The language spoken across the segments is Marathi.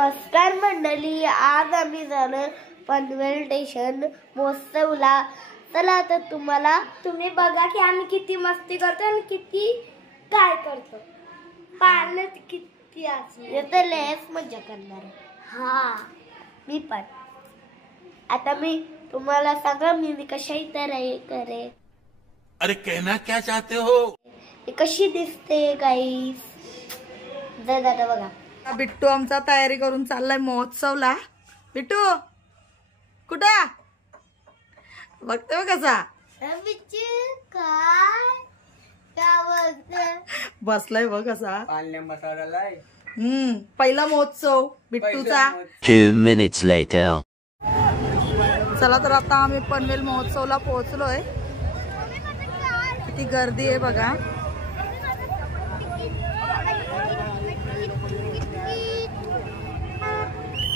नमस्कार मंडळी, आज आम्ही जाणार पनवेल स्टेशन महोत्सवला। चला आता तुम्ही बघा की आम्ही किती मस्ती करतो आणि किती काय करतो। पाण्यात किती असं लेस मजा करणार। हा मी पण आता मी तुम्हाला सांगा मी कशा इथे करे। अरे कहना क्या चाहते हो? कशी दिसते गाईस, दादा बघा। बिट्टू आमचा तयारी करून चाललाय महोत्सवला। बिट्टू कुठं बघते बघ कसा बसलाय बघ कसा पहिला महोत्सव बिट्टूचा। 2 minutes later. चला तर आता आम्ही पनवेल महोत्सवला पोहोचलोय। किती गर्दी आहे बघा।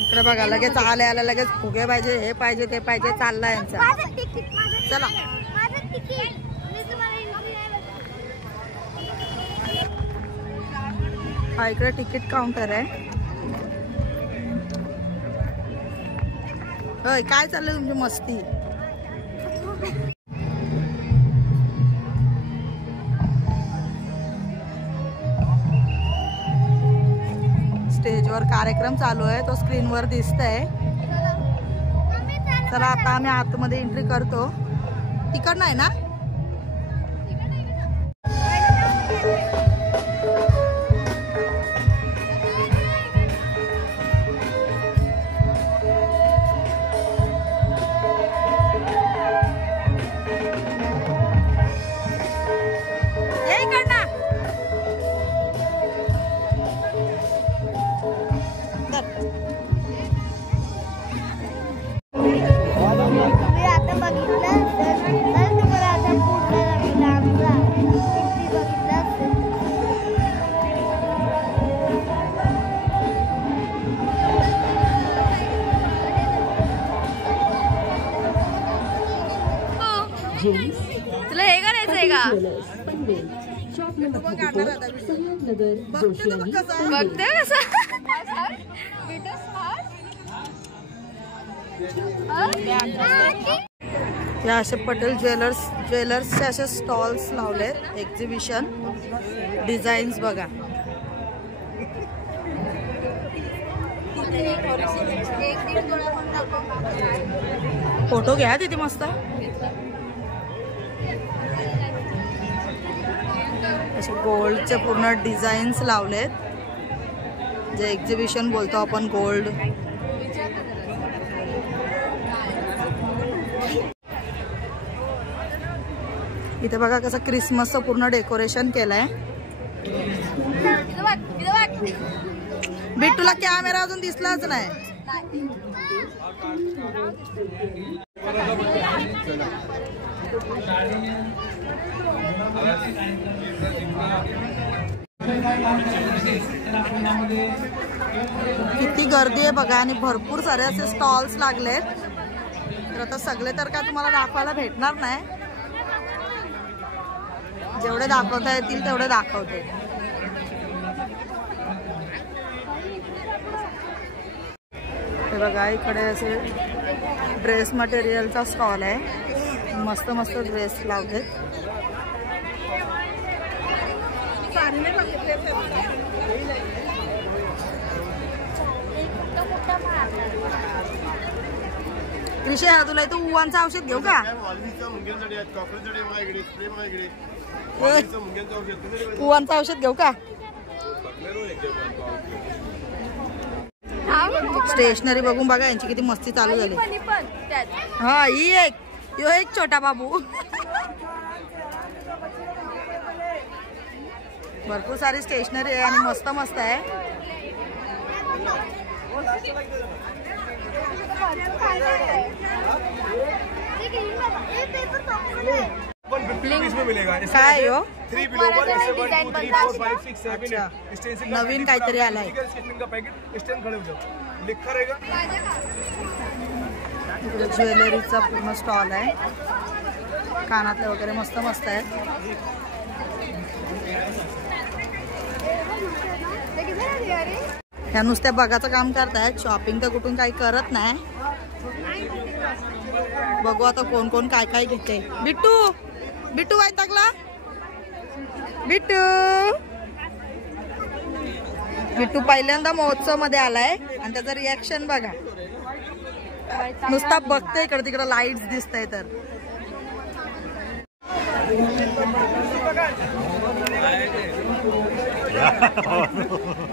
इकडे बघा लगेच आल्या लगेच फुगे पाहिजे, हे पाहिजे ते पाहिजे, चाललाय यांचा। चला हा इकडे तिकीट काउंटर आहे। होय काय चाललंय तुमची मस्ती? स्टेजवर कार्यक्रम चालू आहे, तो स्क्रीनवर दिसतंय। चला आता आम्ही आतमध्ये एंट्री करतो। तिकड नाही ना? तुला हे करायचंय का? बघते कसं या असे पटेल ज्वेलर्सचे असे स्टॉल्स लावले, एक्झिबिशन डिझाईन्स बघा। फोटो घ्या तिथे मस्त। असे गोल्डचे पूर्ण डिझाईन्स लावलेत, जे एक्झिबिशन बोलतो आपण गोल्ड। इथे बघा कसं क्रिसमसचं पूर्ण डेकोरेशन केलंय। बिट्टूला कॅमेरा अजून दिसलाच नाही। किती गर्दी आहे बघा आणि भरपूर सारे असे स्टॉल्स लागलेत। तर आता सगळे तर काय तुम्हाला दाखवायला भेटणार नाही, जेवढे दाखवता येतील तेवढे दाखवते। हे बघा इकडे असे ड्रेस मटेरियलचा स्टॉल आहे, मस्त मस्त ड्रेस लावलेत। कृषे तुला इथं उवांचं औषध घेऊ का? उवांचं औषध घेऊ का? स्टेशनरी बघून बघा यांची किती मस्ती चालू झाली। हा ही एक छोटा बाबू। भरपूर सारी स्टेशनरी आहे आणि मस्त मस्त आहे। काय हो नवीन काहीतरी आलाय। ज्वेलरीचा पूर्ण स्टॉल आहे, कानातले वगैरे मस्त मस्त आहे। ह्या नुसत्या बघाचं काम करतायत, शॉपिंग तर कुठून काही करत नाही. बघू आता कोण कोण काय काय घेते. बिट्टू बिट्टू वैतागला. बिट्टू बिट्टू पहिल्यांदा महोत्सव मध्ये आलाय आणि त्याचं रिॲक्शन बघा. नुसता बघते इकडे तिकडे लाईट्स दिसतंय तर.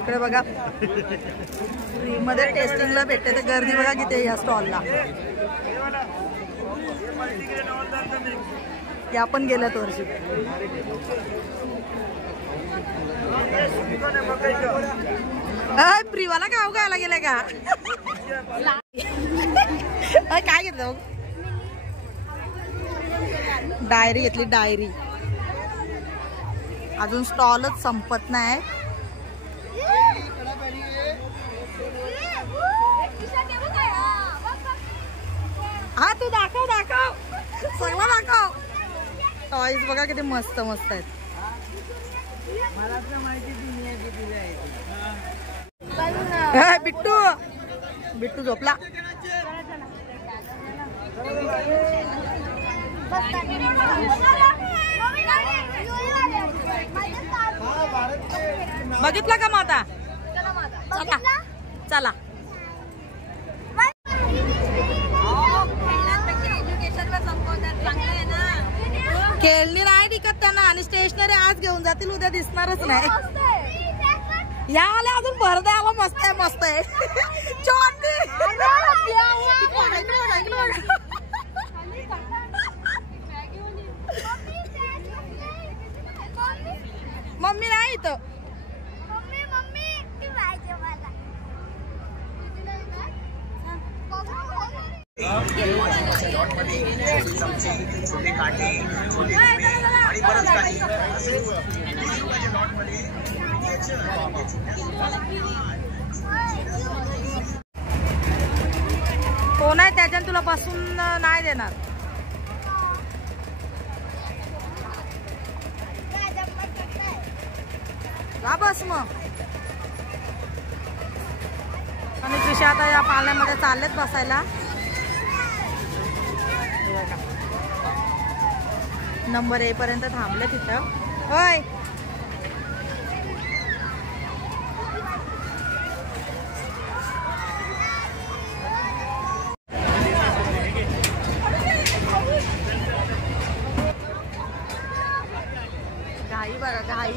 इकडे बघा फ्री मध्ये टेस्टिंगला भेटते तर गर्दी बघा किती या स्टॉलला. या पण गेल्यात वर्षी. फ्रीवाला गाव गायला गेले का काय घेतलं. डायरी घेतली डायरी. अजून स्टॉलच संपत नाही. हा तू दाखव दाखव सगळं दाखव. टॉयज बघा किती मस्त मस्त आहेत. बिट्टू बिट्टू झोपला. बघितला का माता. चला चला. खेळणी नाही टिकत त्यांना आणि स्टेशनरी आज घेऊन जातील उद्या दिसणारच नाही. या आल्या अजून भर द्यायला मस्त आहे मस्त आहे. मम्मी नाही इथं. कोण आहे त्याच्यानं तुला बसून नाही देणार. का बस मग. आणि कृषा आता या पाळण्यामध्ये चाललेत बसायला. नंबर येईपर्यंत थांबले तिथं. होय गाई बघा गाई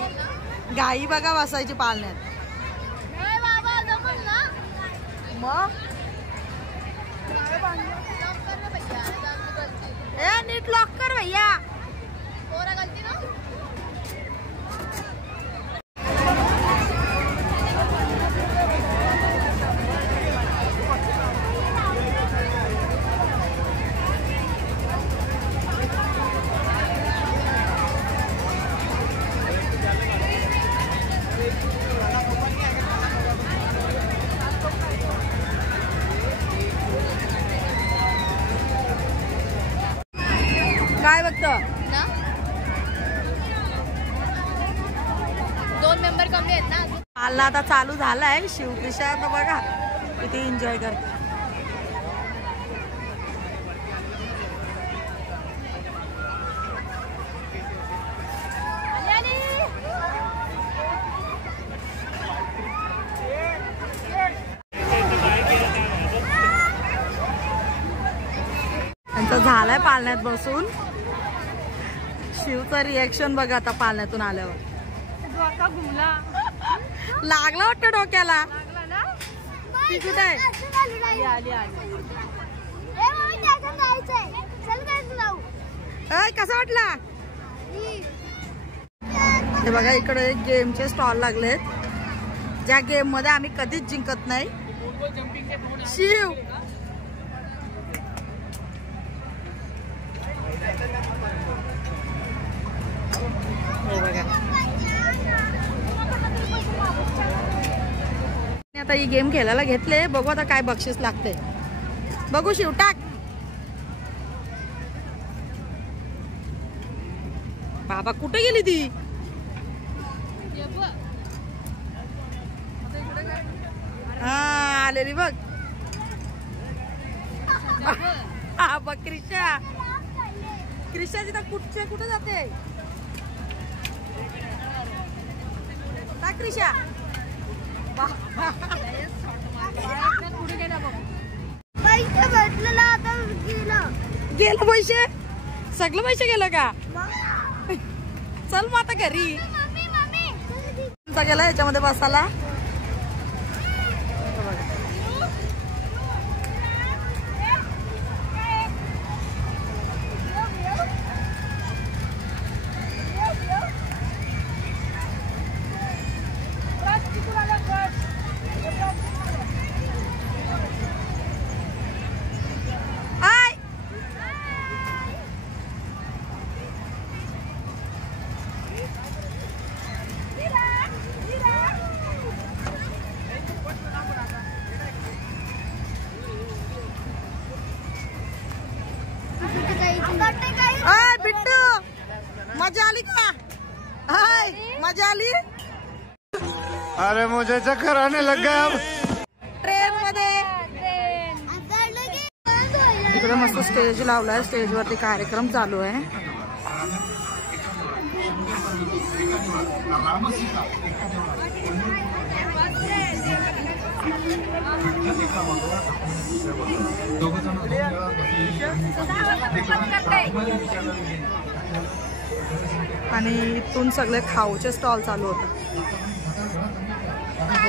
गाई बघा बसायची पाळण्यात. मग नीट लॉक कर भैया. काय बघतो ना 2 मेंबर कमी आहेत ना. पाळणा आता चालू झालाय. शिवकृषा आता बघा किती एन्जॉय करते. त्यांचं झालंय पाळण्यात बसून. शिवचं रिएक्शन बघा आता पाळण्यातून आल्यावर. लागला वाटतं डोक्याला. ती कुठे आहे. कसा वाटला. हे बघा इकडे गेमचे स्टॉल लागलेत ज्या गेम मध्ये आम्ही कधीच जिंकत नाही. शिव आता ही गेम खेळायला घेतले. बघू आता काय बक्षीस लागते. बघू शिव टाक. बाबा कुठे गेली ती. हा आलेली बघ. हा बघ क्रिशा. क्रिशा तिथं कुठे जाते का क्रिशा? पैसे भेटलेला आता गेलं पैसे सगळं पैसे गेलं का? चल मग आता घरी. गेला याच्यामध्ये बसायला. बिट्टू मजा आली का? हाय मजा आली. अरे मुझे चक्कर आने लग गया अब. ट्रेन मध्ये इकडे मस्त स्टेज लावलाय. स्टेज वरती कार्यक्रम चालू आहे. आणि इथून सगळे खाऊचे स्टॉल चालू होतात.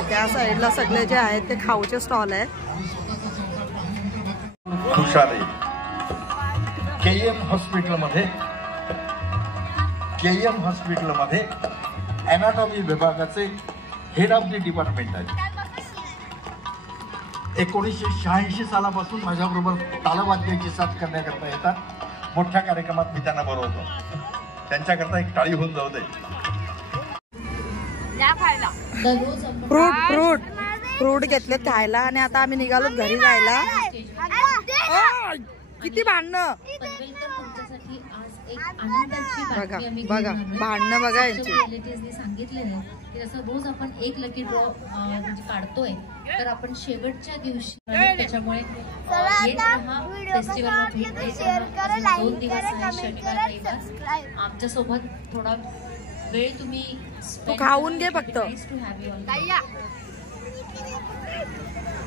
त्या साईडला सगळे जे आहेत ते खाऊचे स्टॉल आहेत. खुशाली केएम हॉस्पिटलमध्ये ॲनाटॉमी विभागाचे हेड ऑफ द डिपार्टमेंट आहे. 1986 सालापासून माझ्याबरोबर तालवाद्याची साथ करण्याकरता येतात. मोठ्या कार्यक्रमात मी त्यांना बोलवतो. त्यांच्याकरता एक टाळी होऊन जाऊ दे. फ्रूट घेतले खायला आणि आता आम्ही निघालो घरी जायला. किती भांडणं बघा बघा भांडणं बघा यांची. सांगितले नाही की जसं रोज आपण एक लकी ड्रॉ म्हणजे काढतोय तर आपण शेवटच्या दिवशी त्याच्यामुळे फेस्टिवलला भेट द्यायचा. 2 दिवस आहे शनिवार रविवार. आमच्यासोबत थोडा वेळ तुम्ही तू खाऊन घे फक्त.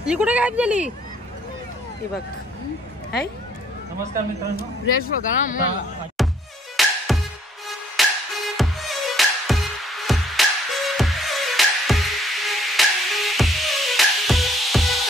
ही कुठे गायब झाली? ही बघ. हाय नमस्कार मित्रांनो. फ्रेश होता ना.